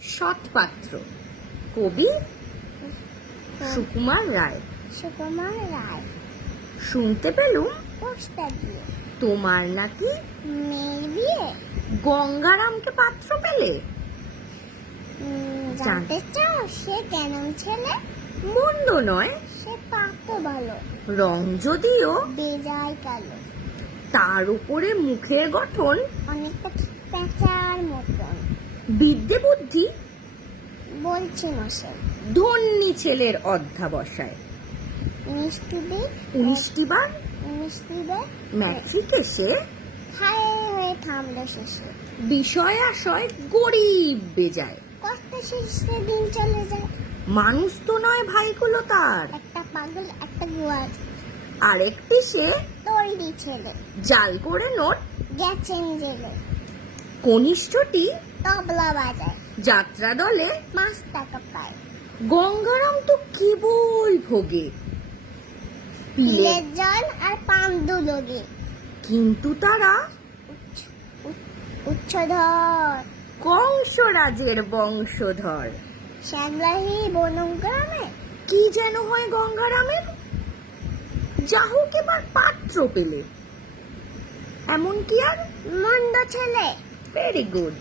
সৎপাত্র। কবি সুকুমার রায়। সুকুমার রায়। শুনতে পেলুম পোস্টার দিয়ে তোমার নাকি মেয়ের বিয়ে। গঙ্গারামকে পাত্র পেলে? জানতে চাও সে কেমন ছেলে? মন্দ নয়, সে পাতো ভালো, রং যদিও বেজায় কালো, তার উপরে মুখের গঠন অনেকটা পেঁচার মতন। বিদ্যে বুদ্ধি বলছি মশাই, ধন্যী ছেলের অধ্যাবসায়। 19টি বার ম্যাট্রিকে সে হায় হয়ে থামলো শেষে। বিষয় আশয় গরিব বেজায়, কষ্ট শেষে দিন চলে যায়। মানুষ তো নয় ভাইগুলো তার, একটা পাগল একটা গুয়ার। আরেকটি সে তৈরি ছেলে, জাল করে নোট গেছেন জেলে। কনিষ্ঠটি তবলা বাজায়, যাত্রা দলে 5 টাকা পায়। গঙ্গারাম তো কেবল ভোগে, পিলের জল আর পান দুলোগে। কিন্তু তারা উচ্চধর কংসরাজের বংশধর। শ্যামলাহি বনম গ্রামে কি যেন হয় গঙ্গারামের, যা হোক এবার পাত্র পেলে। এমন কি আর মন্দ ছেলে। Very good.